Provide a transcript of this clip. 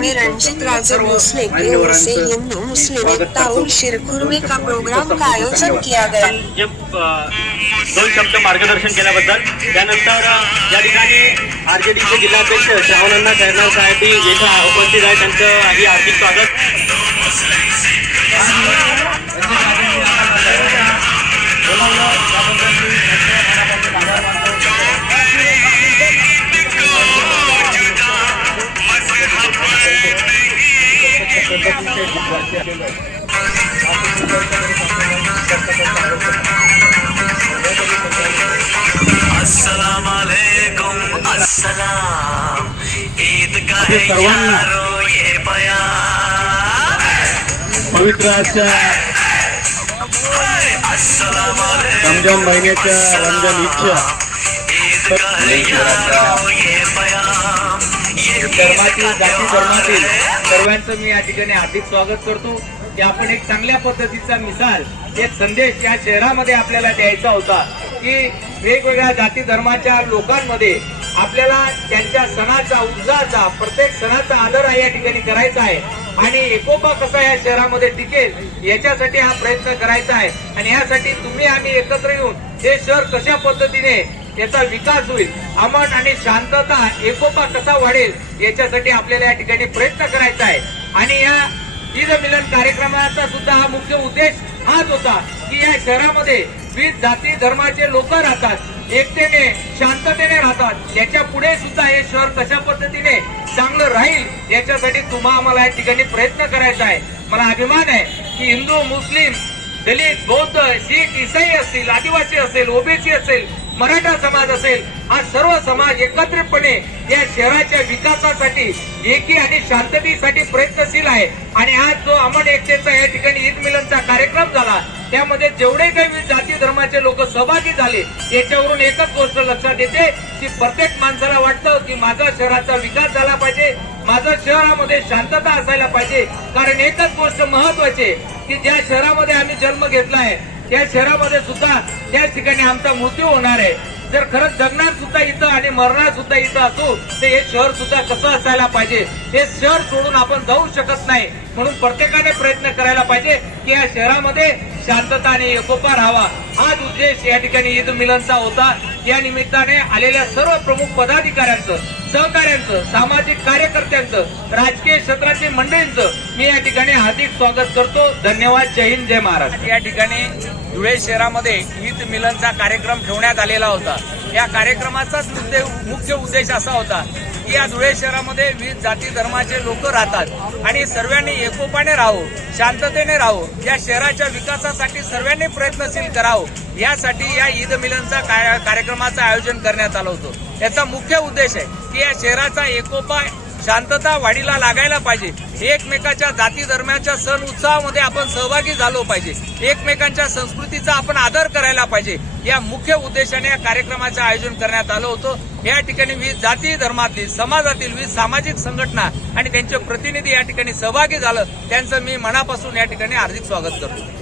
में रंजित राजे भोसले की ओर से हिंदू मुस्लिम एकता और शिरखुर्मे का प्रोग्राम का आयोजन किया गया। दोन शब्द मार्गदर्शन केल्याबद्दल त्यानंतर या ठिकाणी आरजेडीचे जिल्हाध्यक्ष श्रावणांना करण्यासाठी इथे उपस्थित आहे, त्यांचं आधी हार्दिक स्वागत। अस्सलाम वालेकुम अस्सलाम ईद का है यारो ये बयान पवित्र रमजान महिन्याच्या रमजान ईदच्या धर्मातील जाती धर्मातील सर्वांचं मी या ठिकाणी हार्दिक स्वागत करतो की आपण एक चांगल्या पद्धतीचा मिसाल एक संदेश या शहरामध्ये आपल्याला द्यायचा होता की वेगवेगळ्या जाती धर्माच्या लोकांमध्ये आपल्याला त्यांच्या सणाचा उत्साहाचा प्रत्येक सणाचा आदर या ठिकाणी करायचा आहे आणि एकोपा कसा या शहरामध्ये टिकेल याच्यासाठी हा प्रयत्न करायचा आहे आणि यासाठी तुम्ही आम्ही एकत्र येऊन हे शहर कशा पद्धतीने याचा विकास होईल, अमन आणि शांतता एकोपा कसा वाढेल याच्यासाठी आपल्याला या ठिकाणी प्रयत्न करायचा आहे। आणि या ईद मिलन कार्यक्रमाचा सुद्धा हा मुख्य उद्देश हाच होता की या शहरामध्ये विविध जाती धर्माचे लोक राहतात, एकतेने शांततेने राहतात, त्याच्या पुढे सुद्धा हे शहर कशा पद्धतीने चांगलं राहील याच्यासाठी तुम्हा आम्हाला या ठिकाणी प्रयत्न करायचा आहे। मला अभिमान आहे की हिंदू मुस्लिम दलित बौद्ध शीख ईसाई असतील, आदिवासी असेल, ओबीसी असेल, मराठा समाज असेल, हा सर्व समाज एकत्रितपणे या शहराच्या विकासासाठी एकी आणि शांततेसाठी प्रयत्नशील आहे। आणि आज जो अमन एकतेचा या ठिकाणी ईद मिलनचा कार्यक्रम झाला त्यामध्ये जेवढे काही जाती धर्माचे लोक सहभागी झाले याच्यावरून एकच गोष्ट लक्षात येते की प्रत्येक माणसाला वाटतं की माझा शहराचा विकास झाला पाहिजे, माझ्या शहरामध्ये शांतता असायला पाहिजे। कारण एकच गोष्ट महत्वाची की ज्या शहरामध्ये आम्ही जन्म घेतला आहे त्या शहरामध्ये सुद्धा त्याच ठिकाणी आमचा मृत्यू होणार आहे। जर खरंच जगणार सुद्धा इथं आणि मरणार सुद्धा इथं असू तर हे शहर सुद्धा कसं असायला पाहिजे, हे शहर सोडून आपण जाऊ शकत नाही। म्हणून प्रत्येकाने प्रयत्न करायला पाहिजे की या शहरामध्ये शांतता आणि एकोपा राहावा, हाच उद्देश या ठिकाणी ईद मिलनचा होता। या निमित्ताने आलेल्या सर्व प्रमुख पदाधिकाऱ्यांचं, सहकाऱ्यांचं, सामाजिक कार्यकर्त्यांचं, राजकीय क्षेत्रातील मंडळींचं मी या ठिकाणी हार्दिक स्वागत करतो। धन्यवाद। जय हिंद, जय महाराष्ट्र। या ठिकाणी धुळे शहरामध्ये ईद मिलनचा कार्यक्रम ठेवण्यात आलेला होता। या कार्यक्रमाचाच मुख्य उद्देश असा होता की या धुळे शहरामध्ये विविध जाती धर्माचे लोक राहतात आणि सर्वांनी एकोपाने राहावं, शांततेने राहावं, या शहराच्या विकासासाठी सर्वांनी प्रयत्नशील करावं यासाठी या ईद मिलनचा कार्यक्रमाचं आयोजन करण्यात आलं होतं। याचा मुख्य उद्देश आहे की या शहराचा एकोपा शांतता वाढीला लागायला पाहिजे, एकमेकाच्या जाती धर्माच्या सण उत्सवामध्ये आपण सहभागी झालो पाहिजे, एकमेकांच्या संस्कृतीचा आपण आदर करायला पाहिजे, या मुख्य उद्देशाने या कार्यक्रमाचं आयोजन करण्यात आलं होतं। या ठिकाणी विविध जाती धर्मातील, समाजातील विविध सामाजिक संघटना आणि त्यांचे प्रतिनिधी या ठिकाणी सहभागी झालं, त्यांचं मी मनापासून या ठिकाणी हार्दिक स्वागत करतो।